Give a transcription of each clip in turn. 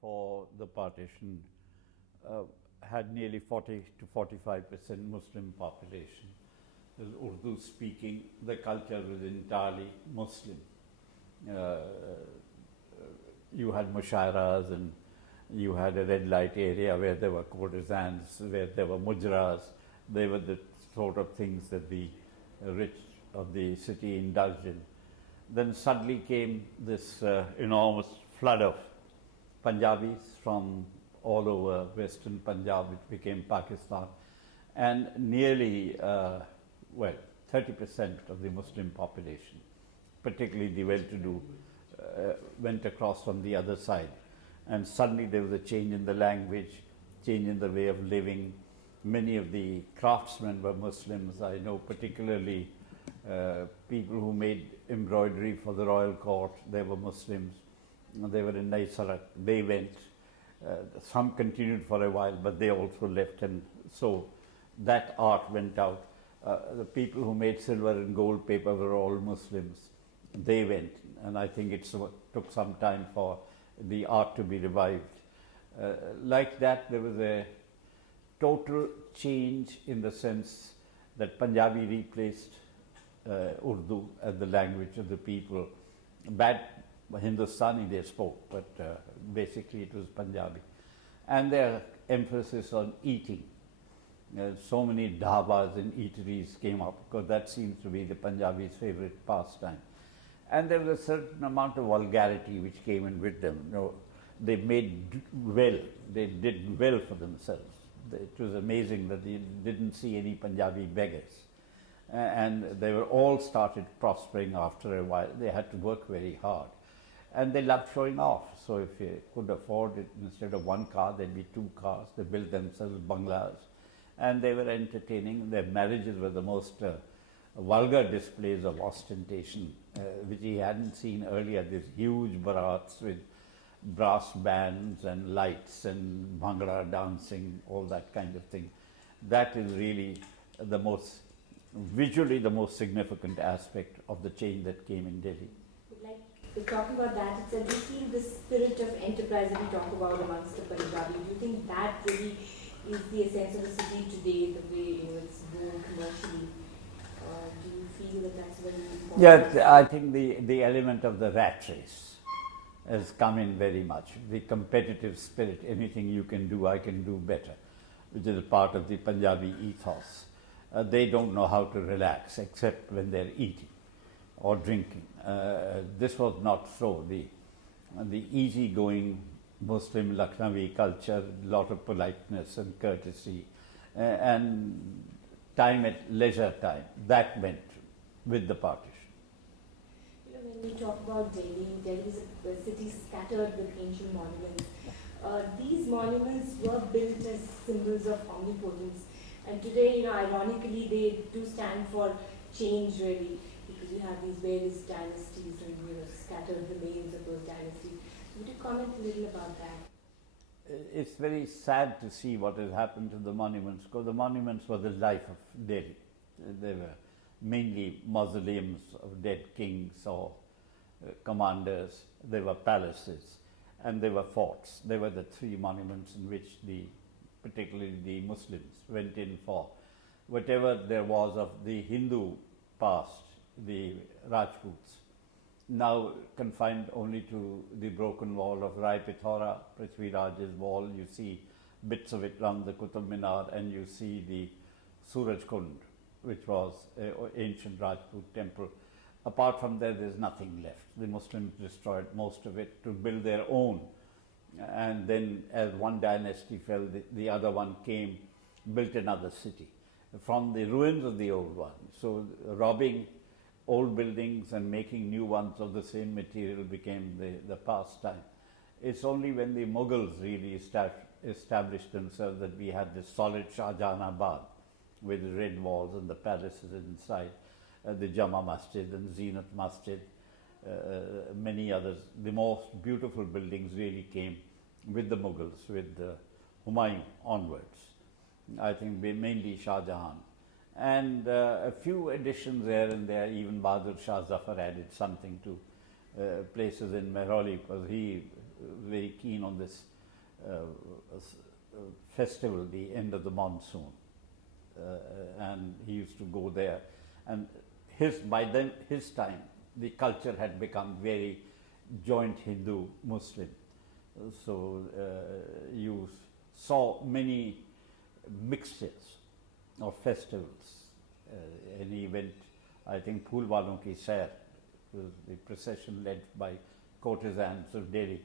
before the partition had nearly 40 to 45% Muslim population. The Urdu speaking, the culture was entirely Muslim. You had mushairas, and you had a red light area where there were courtesans, where there were mujras. They were the sort of things that the rich of the city indulged in. Then suddenly came this enormous flood of Punjabis from all over western Punjab, which became Pakistan, and nearly 30% of the Muslim population, particularly the well-to-do, went across from the other side. And suddenly there was a change in the language, change in the way of living. Many of the craftsmen were Muslims. I know particularly people who made embroidery for the royal court, they were Muslims. They were in Nai Sarak. They went. Some continued for a while, but they also left, and so that art went out. The people who made silver and gold paper were all Muslims. They went, and I think it took some time for the art to be revived. Like that, there was a total change in the sense that Punjabi replaced Urdu as the language of the people. Bad Hindustani they spoke, but basically it was Punjabi. And their emphasis on eating. So many Dhabas and eateries came up, because that seems to be the Punjabis' favorite pastime. And there was a certain amount of vulgarity which came in with them. They made well, they did well for themselves. It was amazing that they didn't see any Punjabi beggars. And they were all started prospering after a while. They had to work very hard. And they loved showing off. So if you could afford it, instead of one car, there'd be two cars. They built themselves banglas. And they were entertaining. Their marriages were the most vulgar displays of ostentation, which he hadn't seen earlier. These huge baraats with brass bands and lights and bhangra dancing, all that kind of thing. That is really the most, visually the most significant aspect of the change that came in Delhi. Talking about that itself, do you feel the spirit of enterprise that we talk about amongst the Punjabi, do you think that really is the essence of the city today, the way it's grown commercially? Do you feel that that's very important? Yeah, I think the element of the rat race has come in very much. The competitive spirit, anything you can do, I can do better, which is a part of the Punjabi ethos. They don't know how to relax except when they're eating or drinking. This was not so. The easygoing Muslim Lucknowi culture, a lot of politeness and courtesy, and time at leisure time, that went with the partition. When we talk about Delhi, Delhi is a city scattered with ancient monuments. These monuments were built as symbols of omnipotence, and today, ironically, they do stand for change, really, because you have these various dynasties and scattered remains of those dynasties. Would you comment a little about that? It's very sad to see what has happened to the monuments, because the monuments were the life of Delhi. They were mainly mausoleums of dead kings or commanders. They were palaces, and they were forts. They were the three monuments in which particularly the Muslims went in for whatever there was of the Hindu past, the Rajputs, now confined only to the broken wall of Rai Pithora, Prithvi Raj's wall. You see bits of it around the Qutub Minar, and you see the Suraj Kund, which was an ancient Rajput temple. Apart from there, there's nothing left. The Muslims destroyed most of it to build their own. And then as one dynasty fell, the other one came, built another city from the ruins of the old one. So robbing old buildings and making new ones of the same material became the pastime. It's only when the Mughals really established themselves that we had this solid Shah Jahanabad with red walls and the palaces inside, the Jama Masjid and Zenat Masjid, many others. The most beautiful buildings really came with the Mughals, with Humayun onwards. I think mainly Shah Jahan. And a few additions there and there, even Bahadur Shah Zafar added something to places in Mehrauli, because he very keen on this festival, the end of the monsoon, and he used to go there. And by then his time, the culture had become very joint Hindu-Muslim. So you saw many mixtures of festivals. And he went, I think, Phool Walon Ki Sair, was the procession led by courtesans of Delhi,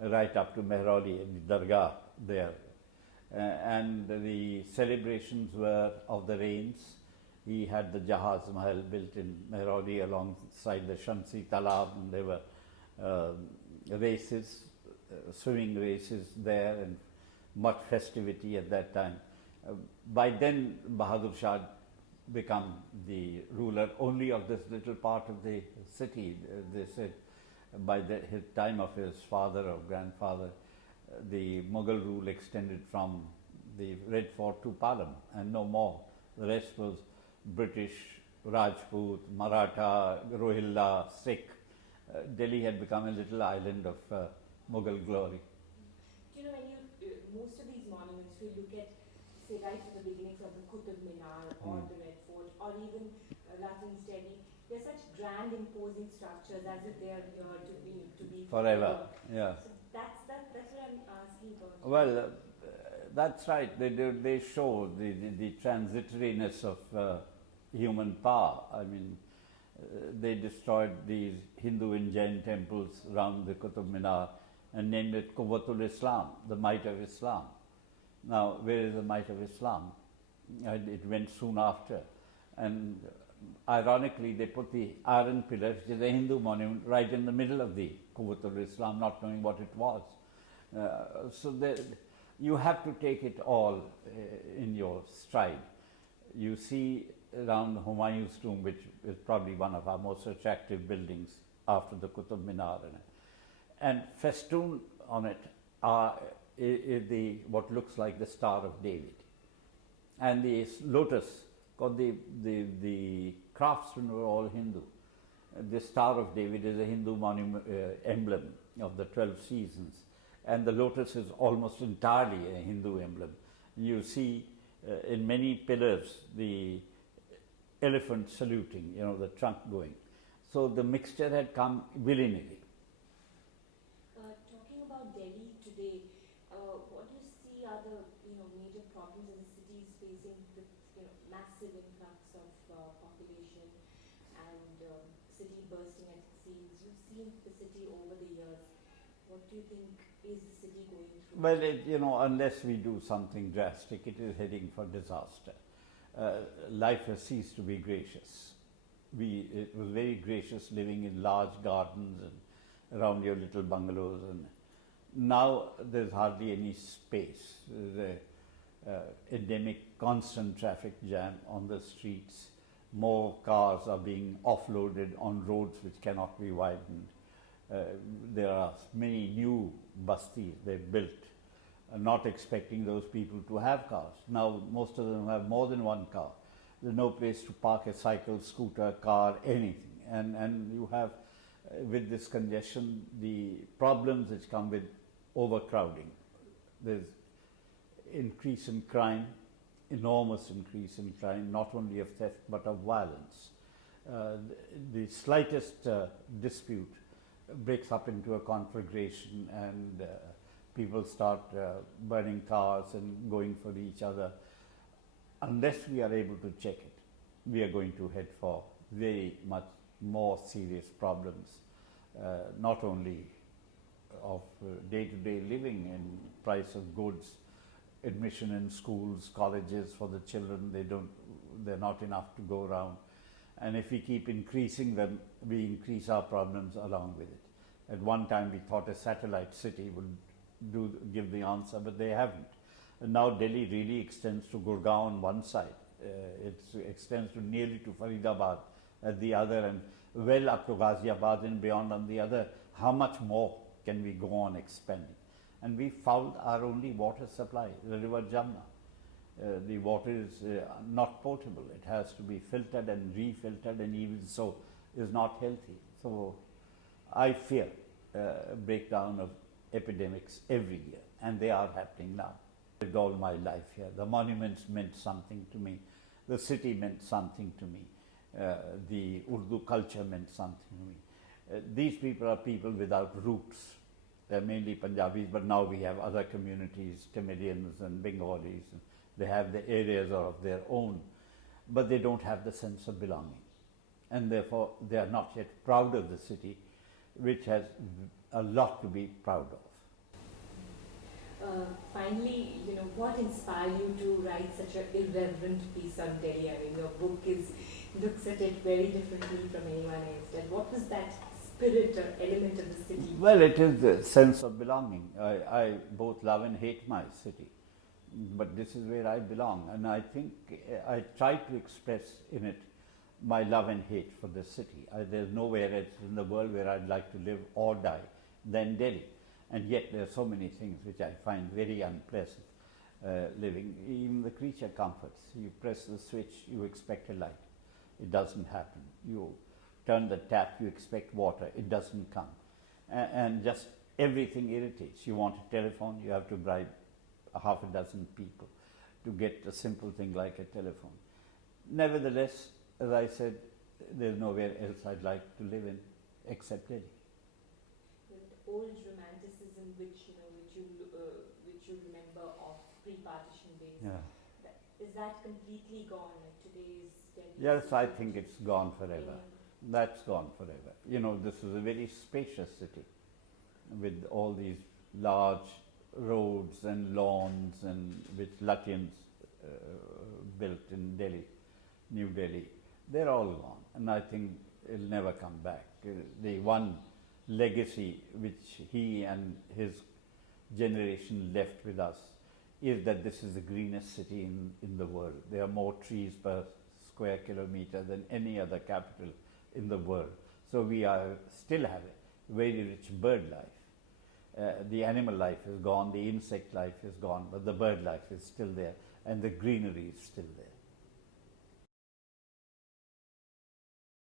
right up to Mehrauli and the Dargah there. And the celebrations were of the rains. He had the Jahaz Mahal built in Mehrauli alongside the Shamsi Talab, and there were races, swimming races there, and much festivity at that time. By then, Bahadur Shah become the ruler only of this little part of the city. They said by his time of his father or grandfather, the Mughal rule extended from the Red Fort to Palam and no more. The rest was British, Rajput, Maratha, Rohilla, Sikh. Delhi had become a little island of Mughal glory. You know, when most of these monuments, we look at, say, right from the beginnings of the Qutub Minar or the Red Fort or even Latin's Delhi, they're such grand, imposing structures as if they are here to be Forever. Yeah. So that's what I'm asking about. Well, that's right. They show the transitoriness of human power. I mean, they destroyed these Hindu and Jain temples around the Qutub Minar and named it Quwwatul Islam, the might of Islam. Now, where is the might of Islam? It went soon after. And ironically, they put the iron pillar, which is a Hindu monument, right in the middle of the Quwwatul Islam, not knowing what it was. You have to take it all in your stride. You see around Humayun's tomb, which is probably one of our most attractive buildings after the Qutub Minar, and festooned on it are what looks like the Star of David. And the lotus, called the craftsmen were all Hindu. The Star of David is a Hindu monument, emblem of the 12 seasons. And the lotus is almost entirely a Hindu emblem. You see in many pillars the elephant saluting, the trunk going. So the mixture had come willy-nilly. Talking about Delhi today, what do you see are the major problems in the city is facing with massive influx of population and city bursting at its seams? You've seen the city over the years. What do you think is the city going through? Well, unless we do something drastic, it is heading for disaster. Life has ceased to be gracious. It was very gracious living in large gardens and around your little bungalows, and now there's hardly any space. There's an endemic constant traffic jam on the streets. More cars are being offloaded on roads which cannot be widened. There are many new bastis they've built, not expecting those people to have cars. Now most of them have more than one car. There's no place to park a cycle, scooter, car, anything. And you have, with this congestion, the problems which come with overcrowding. There's increase in crime, enormous increase in crime, not only of theft but of violence. The slightest dispute breaks up into a conflagration, and people start burning cars and going for each other. Unless we are able to check it, we are going to head for very much more serious problems, not only of day-to-day living and price of goods, admission in schools, colleges for the children. They're not enough to go around. And if we keep increasing them, we increase our problems along with it. At one time we thought a satellite city would give the answer, but they haven't. And now Delhi really extends to Gurgaon on one side. It extends to nearly to Faridabad at the other, and well up to Ghaziabad and beyond on the other. How much more can we go on expanding? And we fouled our only water supply, the river Jamna. The water is not potable. It has to be filtered and refiltered, and even so is not healthy. So I fear breakdown of epidemics every year, and they are happening now. I lived all my life here. The monuments meant something to me. The city meant something to me. The Urdu culture meant something to me. These people are people without roots. They're mainly Punjabis, but now we have other communities, Tamilians and Bengalis. And they have the areas of their own, but they don't have the sense of belonging. And therefore, they are not yet proud of the city, which has a lot to be proud of. Finally, what inspired you to write such an irreverent piece on Delhi? I mean, your book looks at it very differently from anyone else. And what was that spirit or element of the city? Well, it is the sense of belonging. I both love and hate my city, but this is where I belong. And I think I try to express in it my love and hate for the city. There's nowhere else in the world where I'd like to live or die than Delhi. And yet there are so many things which I find very unpleasant living. Even the creature comforts. You press the switch, you expect a light. It doesn't happen. You turn the tap, you expect water. It doesn't come. And just everything irritates. You want a telephone, you have to bribe half a dozen people to get a simple thing like a telephone. Nevertheless, as I said, there's nowhere else I'd like to live in except Delhi. Old romanticism, which you remember of pre-partition days. Yeah. Is that completely gone? Like today's Delhi? Yes, I think it's gone forever. That's gone forever. This is a very spacious city with all these large roads and lawns and which Lutyens built in Delhi, New Delhi. They're all gone, and I think it'll never come back. The one legacy which he and his generation left with us is that this is the greenest city in the world. There are more trees per square kilometer than any other capital in the world. So we still have a very rich bird life. The animal life is gone, the insect life is gone, but the bird life is still there, and the greenery is still there.